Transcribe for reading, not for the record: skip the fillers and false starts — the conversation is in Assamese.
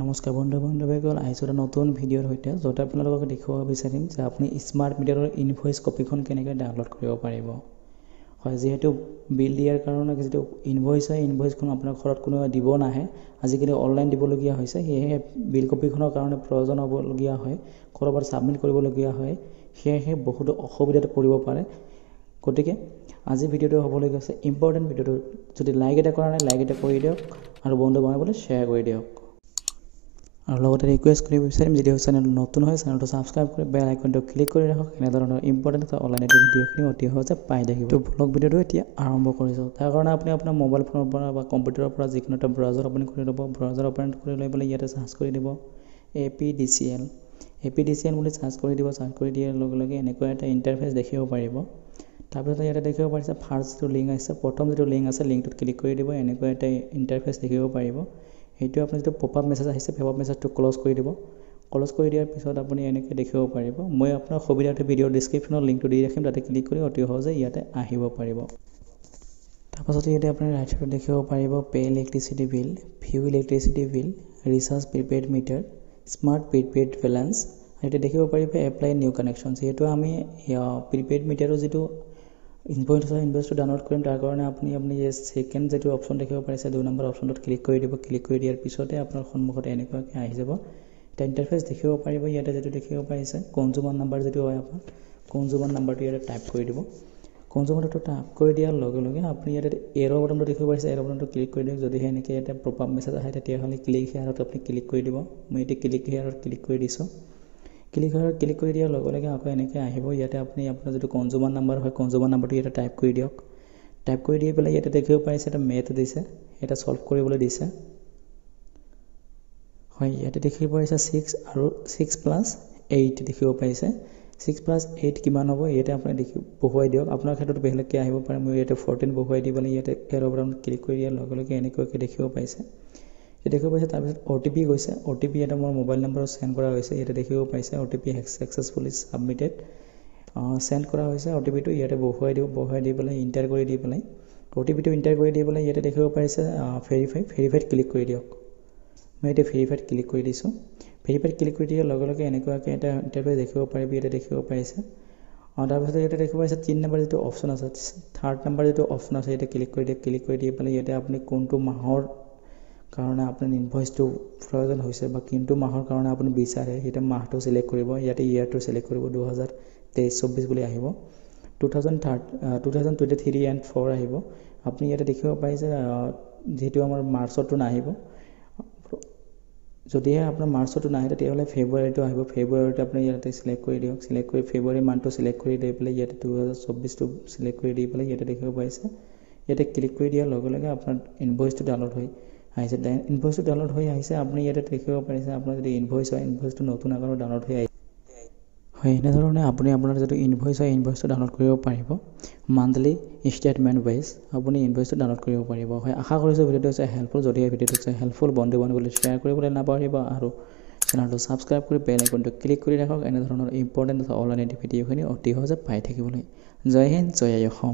নমস্কাৰ বন্ধুসকল আহিছোঁ এটা নতুন ভিডিঅ'ৰ সৈতে য'ত আপোনালোকক দেখুৱাব বিচাৰিম যে আপুনি স্মাৰ্ট মিটাৰৰ ইনভইচ কপিখন কেনেকৈ ডাউনলোড কৰিব পাৰিব। হয়, যিহেতু বিল দিয়াৰ কাৰণে যিটো ইনভইচ হয় ইনভইচখন আপোনাৰ ঘৰত কোনোবা দিব নাহে, আজিকালি অনলাইন দিবলগীয়া হৈছে, সেয়েহে বিল কপিখনৰ কাৰণে প্ৰয়োজন হ'বলগীয়া হয়, ক'ৰবাত ছাবমিট কৰিবলগীয়া হয়, সেয়েহে বহুতো অসুবিধাত পৰিব পাৰে। গতিকে আজি ভিডিঅ'টো হ'বলৈ গৈছে ইম্পৰ্টেণ্ট ভিডিঅ'টো, যদি লাইক এটা কৰা নাই লাইক এটা কৰি দিয়ক আৰু বন্ধু বান্ধৱীলৈ শ্বেয়াৰ কৰি দিয়ক। আৰু লগতে ৰিকুৱেষ্ট কৰিব বিচাৰিম যদিও চেনেল নতুন হয় চেনেলটো ছাবস্ক্ৰাইব কৰি বেল আইকনটো ক্লিক কৰি ৰাখক, এনেধৰণৰ ইম্পৰ্টেণ্ট অনলাইন ভিডিঅ'খিনি অতি সহজে পাই থাকিব। তো ব্লগ ভিডিঅ'টো এতিয়া আৰম্ভ কৰিছোঁ। তাৰ কাৰণে আপুনি আপোনাৰ মোবাইল ফোনৰ পৰা বা কম্পিউটাৰৰ পৰা যিকোনো এটা ব্ৰাউজাৰ অপেন কৰি ল'ব। ব্ৰাউজাৰ অপেন কৰি লৈ পেলাই ইয়াতে চাৰ্চ কৰি দিব APDCL বুলি চাৰ্চ কৰি দিব। চাৰ্চ কৰি দিয়াৰ লগে লগে এনেকুৱা এটা ইণ্টাৰফেচ দেখিব পাৰিব। তাৰপিছত ইয়াতে দেখিব পাৰিছে ফাৰ্ষ্ট যিটো লিংক আছে, প্ৰথম যিটো লিংক আছে লিংকটোত ক্লিক কৰি দিব। এনেকুৱা এটা ইণ্টাৰফেচ দেখিব পাৰিব। এইটো আপোনাৰ যিটো পপআপ মেছেজ আহিছে পপআপ মেছেজটো ক্ল'জ কৰি দিব। ক্ল'জ কৰি দিয়াৰ পিছত আপুনি এনেকৈ দেখিব পাৰিব। মই আপোনাৰ সুবিধাৰ্থে ভিডিঅ'ৰ ডিছক্ৰিপশ্যনত লিংকটো দি ৰাখিম, তাতে ক্লিক কৰি অতি সহজে ইয়াতে আহিব পাৰিব। তাৰপাছত ইয়াতে আপুনি ৰাইট ছাইডত দেখিব পাৰিব pay electricity bill, view electricity bill, recharge prepaid meter, smart prepaid balance. ইয়াতে দেখিব পাৰিব এপ্লাই নিউ কানেকশ্যন। যিহেতু আমি প্ৰিপেইড মিটাৰৰ যিটো ইনভইচটো ডাউনলোড কৰিম, তাৰ কাৰণে আপুনি ছেকেণ্ড যিটো অপশ্যন দেখিব পাৰিছে 2 নম্বৰ অপশ্যনটোত ক্লিক কৰি দিব। ক্লিক কৰি দিয়াৰ পিছতে আপোনাৰ সন্মুখত এনেকুৱাকৈ আহি যাব এটা ইণ্টাৰফেচ দেখিব পাৰিব। ইয়াতে যিটো দেখিব পাৰিছে কনজিউমাৰ নাম্বাৰ যিটো হয়, আপোনাৰ কনজিউমাৰ নাম্বাৰটো ইয়াতে টাইপ কৰি দিব। কনজিউমাৰটো টাইপ কৰি দিয়াৰ লগে লগে আপুনি ইয়াতে এৰ' বটনটো দেখিব পাৰিছে, এৰ' বটনটো ক্লিক কৰি দিয়ক। যদিহে এনেকৈ এটা পপআপ মেছেজ আহে তেতিয়াহ'লে ক্লিক হেয়াৰত আপুনি ক্লিক কৰি দিব। মই এতিয়া ক্লিক হেয়াৰত ক্লিক কৰি দিছোঁ। ক্লিক কৰি দিয়াৰ লগে লগে আকৌ এনেকৈ আহিব। ইয়াতে আপুনি আপোনাৰ যিটো কনজিউমাৰ নাম্বাৰ হয় কনজিউমাৰ নাম্বাৰটো ইয়াতে টাইপ কৰি দিয়ক। টাইপ কৰি দি পেলাই ইয়াতে দেখিব পাৰিছে এটা মেথ দিছে, এটা ছল্ভ কৰিবলৈ দিছে। হয়, ইয়াতে দেখিব পাৰিছে 6 আৰু 6+8 দেখিব পাৰিছে। 6+8 কিমান হ'ব ইয়াতে আপুনি বহুৱাই দিয়ক। আপোনাৰ ক্ষেত্ৰত বেলেগকৈ আহিব পাৰে। মই ইয়াতে 14 বহুৱাই দি পেলাই ইয়াতে এৰ' বটনত ক্লিক কৰি দিয়াৰ লগে লগে এনেকুৱাকৈ দেখিব পাইছে। দেখিব পাইছে তাৰপিছত OTP গৈছে। OTP এটা মোৰ মোবাইল নম্বৰত চেণ্ড কৰা হৈছে। ইয়াতে দেখিব পাইছে OTP ছাকচেছফুলি ছাবমিটেড, চেণ্ড কৰা হৈছে। OTPটো ইয়াতে বহুৱাই দি পেলাই ইণ্টাৰ কৰি দি পেলাই OTPটো ইণ্টাৰ কৰি দি পেলাই ইয়াতে দেখিব পাৰিছে ভেৰিফাইড ক্লিক কৰি দিয়ক। মই এতিয়া ভেৰিফাইড ক্লিক কৰি দিছোঁ। ভেৰিফাইড ক্লিক কৰি দিয়াৰ লগে লগে এনেকুৱাকৈ এটা ইণ্টাৰফেচ দেখিব পাৰিব। ইয়াতে দেখিব পাৰিছে তাৰপিছত ইয়াতে দেখিব পাৰিছে 3 নম্বৰ যিটো অপশ্যন আছে, 3rd নম্বৰ যিটো অপশ্যন আছে ইয়াতে ক্লিক কৰি দিয়ক। ক্লিক কৰি দি পেলাই ইয়াতে আপুনি কোনটো মাহৰ কাৰণে আপোনাৰ ইনভইচটো প্ৰয়োজন হৈছে বা কোনটো মাহৰ কাৰণে আপুনি বিচাৰে সেইটো মাহটো চিলেক্ট কৰিব। ইয়াতে ইয়েৰটো চিলেক্ট কৰিব, 2023-24 বুলি আহিব। 2023 and 4 আহিব। আপুনি ইয়াতে দেখিব পাৰিছে যিহেতু আমাৰ মাৰ্চতো নাহিব। যদিহে আপোনাৰ মাৰ্চতো নাহে তেতিয়াহ'লে ফেব্ৰুৱাৰীটো আহিব। ফেব্ৰুৱাৰীটো আপুনি ইয়াতে চিলেক্ট কৰি দিয়ক। চিলেক্ট কৰি ফেব্ৰুৱাৰী মান্থটো চিলেক্ট কৰি দি পেলাই ইয়াতে 2024টো চিলেক্ট কৰি দি পেলাই ইয়াতে দেখিব পাৰিছে। ইয়াতে ক্লিক কৰি দিয়াৰ লগে লগে আপোনাৰ ইনভইচটো ডাউনলোড হৈ আহিছে। ইনভইচটো ডাউনলোড হৈ আহিছে। আপুনি ইয়াতে দেখিব পাৰিছে আপোনাৰ যদি ইনভইচ হয় ইনভইচটো নতুন আকাৰত ডাউনলোড হৈ আহিছে। হয়, এনেধৰণে আপুনি আপোনাৰ যিটো ইনভইচ হয় ইনভইচটো ডাউনলোড কৰিব পাৰিব। মান্থলি ষ্টেটমেণ্ট ৱাইজ আপুনি ইনভইচটো ডাউনলোড কৰিব পাৰিব। হয়, আশা কৰিছোঁ ভিডিঅ'টো হৈছে হেল্পফুল। যদিহে ভিডিঅ'টো হৈছে হেল্পফুল বন্ধু বান্ধৱীলৈ শ্বেয়াৰ কৰিবলৈ নাপাহৰিব আৰু চেনেলটো ছাবস্ক্ৰাইব কৰি বেল আইকনটো ক্লিক কৰি ৰাখক, এনেধৰণৰ ইম্পৰ্টেণ্ট অনলাইন ভিডিঅ'খিনি অতি সহজে পাই থাকিবলৈ। জয় হিন্দ, জয় অসম।